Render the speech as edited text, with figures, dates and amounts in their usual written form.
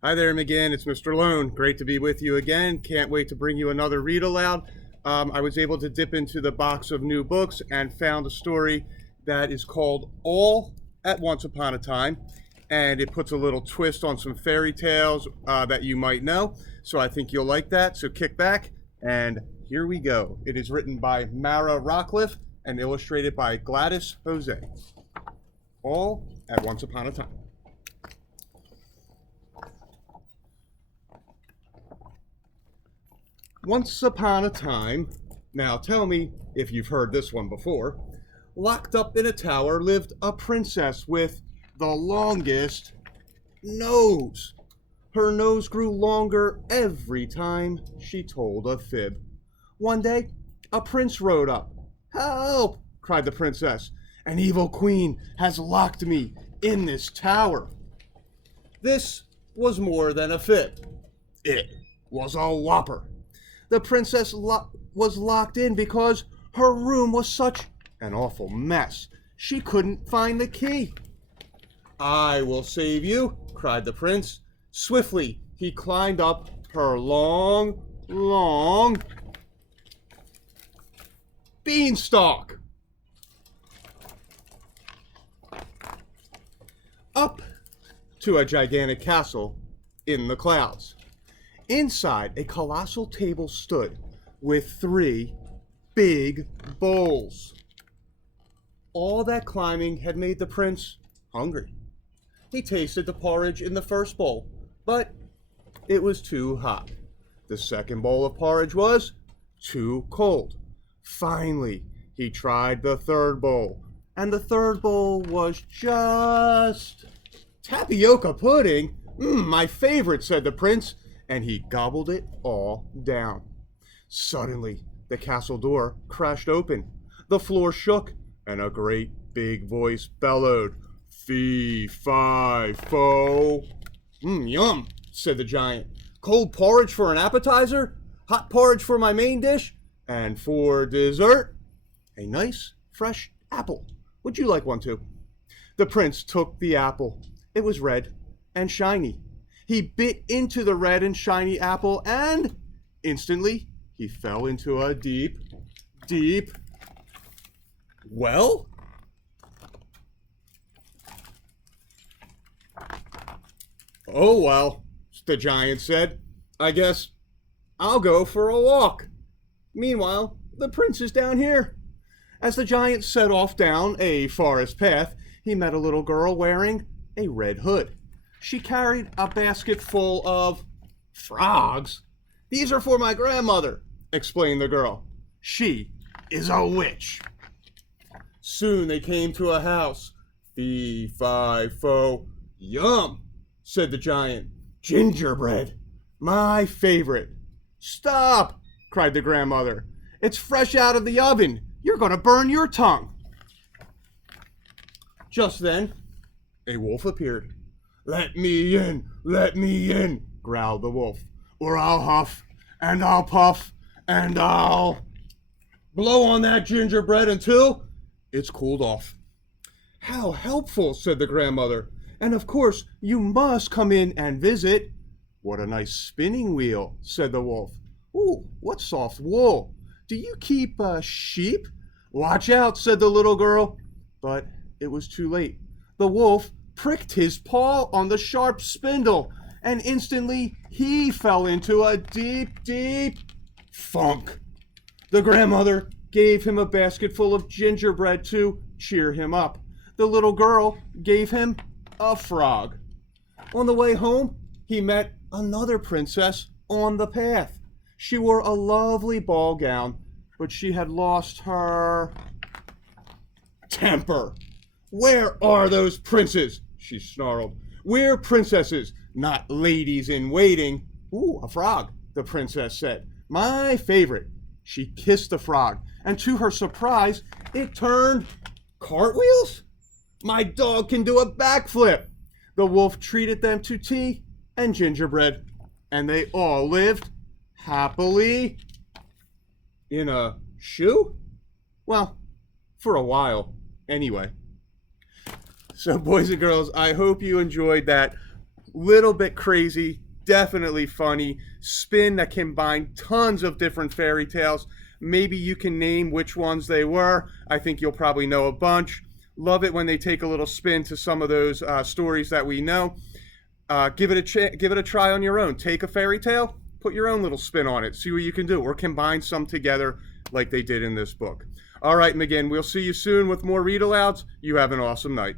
Hi there, McGinn. It's Mr. Lohn. Great to be with you again. Can't wait to bring you another read aloud. I was able to dip into the box of new books and found a story that is called All at Once Upon a Time. And it puts a little twist on some fairy tales that you might know. So I think you'll like that. So kick back and here we go. It is written by Mara Rockcliffe and illustrated by Gladys Jose. All at Once Upon a Time. Once upon a time, now tell me if you've heard this one before, locked up in a tower lived a princess with the longest nose. Her nose grew longer every time she told a fib. One day, a prince rode up. "Help!" cried the princess. "An evil queen has locked me in this tower." This was more than a fib. It was a whopper. The princess was locked in because her room was such an awful mess. She couldn't find the key. "I will save you," cried the prince. Swiftly, he climbed up her long, long beanstalk. Up to a gigantic castle in the clouds. Inside, a colossal table stood with 3 big bowls. All that climbing had made the prince hungry. He tasted the porridge in the first bowl, but it was too hot. The second bowl of porridge was too cold. Finally, he tried the third bowl, and the third bowl was just tapioca pudding. My favorite," said the prince, and he gobbled it all down. Suddenly, the castle door crashed open. The floor shook, and a great big voice bellowed, "Fee, fi, fo." Yum," said the giant. "Cold porridge for an appetizer, hot porridge for my main dish, and for dessert, a nice fresh apple. Would you like one too?" The prince took the apple. It was red and shiny. He bit into the red and shiny apple, and instantly he fell into a deep, deep well. "Oh, well," the giant said. "I guess I'll go for a walk. Meanwhile, the prince is down here." As the giant set off down a forest path, he met a little girl wearing a red hood. She carried a basket full of frogs. "These are for my grandmother," explained the girl. "She is a witch." Soon they came to a house. "Fee, fi, fo." "Yum," said the giant. "Gingerbread, my favorite." "Stop," cried the grandmother. "It's fresh out of the oven. You're going to burn your tongue." Just then, a wolf appeared. Let me in," growled the wolf, "or I'll huff, and I'll puff, and I'll blow on that gingerbread until it's cooled off." "How helpful," said the grandmother. "And of course, you must come in and visit." "What a nice spinning wheel," said the wolf. "Ooh, what soft wool. Do you keep sheep?" "Watch out," said the little girl. But it was too late. The wolf pricked his paw on the sharp spindle, and instantly he fell into a deep, deep funk. The grandmother gave him a basket full of gingerbread to cheer him up. The little girl gave him a frog. On the way home, he met another princess on the path. She wore a lovely ball gown, but she had lost her temper. "Where are those princes?" she snarled. "We're princesses, not ladies in waiting." "Ooh, a frog," the princess said. "My favorite." She kissed the frog, and to her surprise, it turned cartwheels. "My dog can do a backflip." The wolf treated them to tea and gingerbread, and they all lived happily in a shoe? Well, for a while, anyway. So, boys and girls, I hope you enjoyed that Little bit crazy, definitely funny. Spin that combined tons of different fairy tales. Maybe you can name which ones they were. I think you'll probably know a bunch. Love it when they take a little spin to some of those stories that we know. Give it a try on your own. Take a fairy tale, put your own little spin on it, see what you can do, or combine some together like they did in this book. All right, and again, we'll see you soon with more read alouds. You have an awesome night.